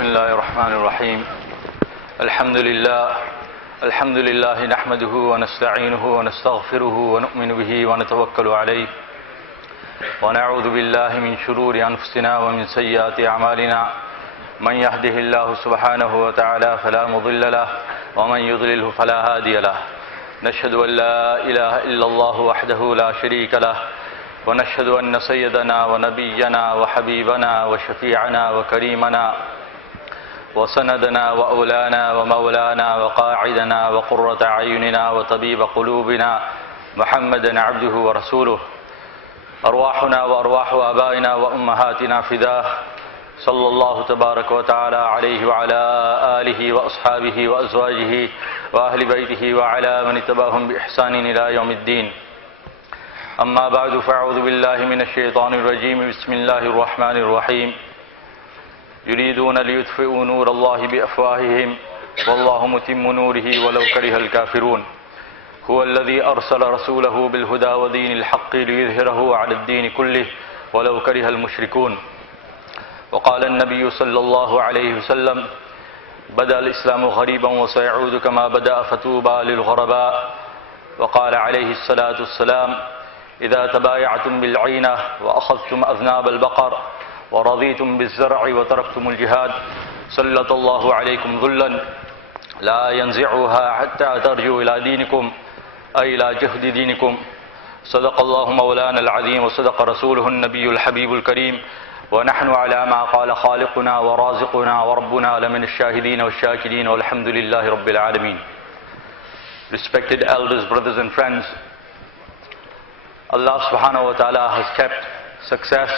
بسم الله الرحمن الرحيم الحمد لله نحمده ونستعينه ونستغفره ونؤمن به ونتوكل عليه ونعوذ بالله من شرور أنفسنا ومن سيئات أعمالنا من يهده الله سبحانه وتعالى فلا مضل له ومن يضلله فلا هادي له نشهد أن لا إله إلا الله وحده لا شريك له ونشهد أن سيدنا ونبينا وحبيبنا وشفيعنا وكريمنا وسندنا وأولانا ومولانا وقاعدنا وقرة أعيننا وطبيب قلوبنا محمدا عبده ورسوله أرواحنا وأرواح آبائنا وأمهاتنا فداه صلى الله تبارك وتعالى عليه وعلى آله وأصحابه وأزواجه وأهل بيته وعلى من اتبعهم بإحسان إلى يوم الدين أما بعد فأعوذ بالله من الشيطان الرجيم بسم الله الرحمن الرحيم يريدون ليطفئوا نور الله بأفواههم والله متم نوره ولو كره الكافرون هو الذي أرسل رسوله بالهدى ودين الحق ليظهره على الدين كله ولو كره المشركون وقال النبي صلى الله عليه وسلم بدأ الإسلام غريبا وسيعود كما بدأ فتوبى للغرباء وقال عليه الصلاة والسلام إذا تبايعتم بالعينة وأخذتم أذناب البقر ورضيتم بالزرع وتركتم الجهاد سلط الله عليكم ذلا لا ينزعها حتى ترجعوا إلى دينكم أي إلى جهد دينكم صدق الله مولانا العظيم وصدق رسوله النبي الحبيب الكريم ونحن على ما قال خالقنا ورازقنا وربنا لمن الشاهدين والشاكرين والحمد لله رب العالمين. Respected elders, brothers and friends, Allah subhanahu wa ta'ala has kept success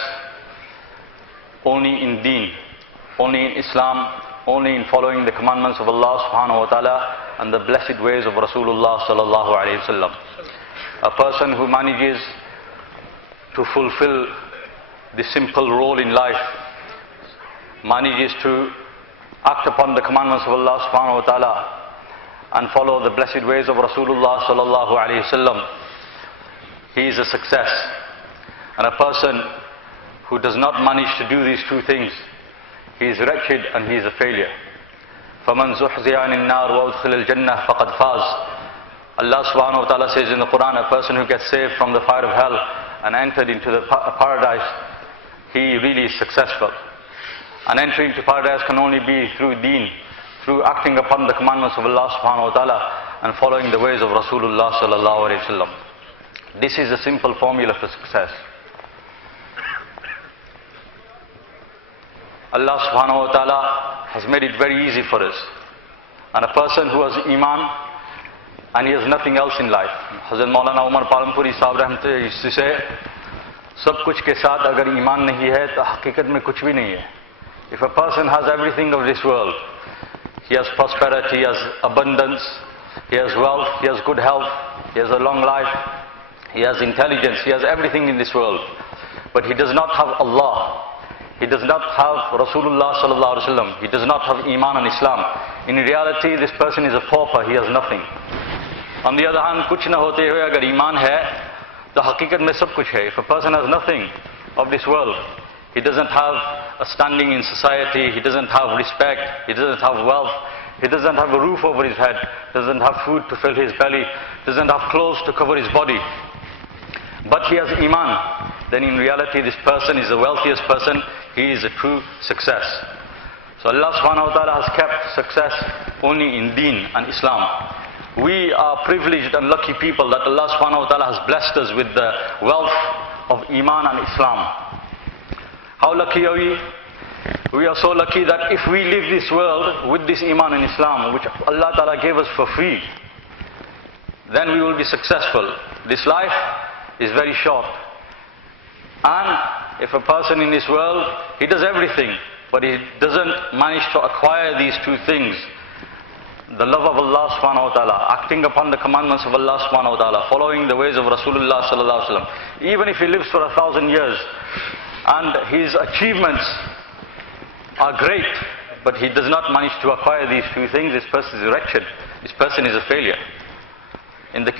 only in deen, only in Islam, only in following the commandments of Allah subhanahu wa ta'ala and the blessed ways of Rasulullah sallallahu alayhi wa sallam. A person who manages to fulfill the simple role in life, manages to act upon the commandments of Allah subhanahu wa ta'ala and follow the blessed ways of Rasulullah sallallahu alayhi wa sallam, he is a success. And a person who does not manage to do these two things, he is wretched and he is a failure. فَمَنْ زُحْزِيَ عَنِ النَّارِ وَأُدْخِلَ الْجَنَّةِ فَقَدْ فَازَ. Allah subhanahu wa ta'ala says in the Quran, a person who gets saved from the fire of hell and entered into the paradise, he really is successful. And entering into paradise can only be through deen, through acting upon the commandments of Allah subhanahu wa ta'ala and following the ways of Rasulullah sallallahu alayhi wa sallam. This is a simple formula for success. Allah subhanahu wa ta'ala has made it very easy for us. And a person who has iman and he has nothing else in life. Hazrat Molana Osman Kazee sahab rahmatullahi used to say, sab kuch ke saath agar iman nahi hai to haqiqat mein kuch bhi nahi hai. If a person has everything of this world, he has prosperity, he has abundance, he has wealth, he has good health, he has a long life, he has intelligence, he has everything in this world, but he does not have Allah, he does not have Rasulullah sallallahu alaihi wasallam, he does not have Iman and Islam. In reality, this person is a pauper, he has nothing. On the other hand, kuch na hote hue agar Iman hai, to haqiqat mein sab kuch hai. If a person has nothing of this world, he doesn't have a standing in society, he doesn't have respect, he doesn't have wealth, he doesn't have a roof over his head, doesn't have food to fill his belly, doesn't have clothes to cover his body, but he has Iman, then in reality this person is the wealthiest person, he is a true success. So Allah subhanahu wa ta'ala has kept success only in deen and Islam. We are privileged and lucky people that Allah subhanahu wa ta'ala has blessed us with the wealth of Iman and Islam. How lucky are we? We are so lucky that if we live this world with this Iman and Islam, which Allah ta'ala gave us for free, then we will be successful. This life is very short. And if a person in this world, he does everything, but he doesn't manage to acquire these two things, the love of Allah subhanahu wa ta'ala, acting upon the commandments of Allah subhanahu wa ta'ala, following the ways of Rasulullah sallallahu alaihi wasallam, even if he lives for 1,000 years, and his achievements are great, but he does not manage to acquire these two things, this person is wretched, this person is a failure. In the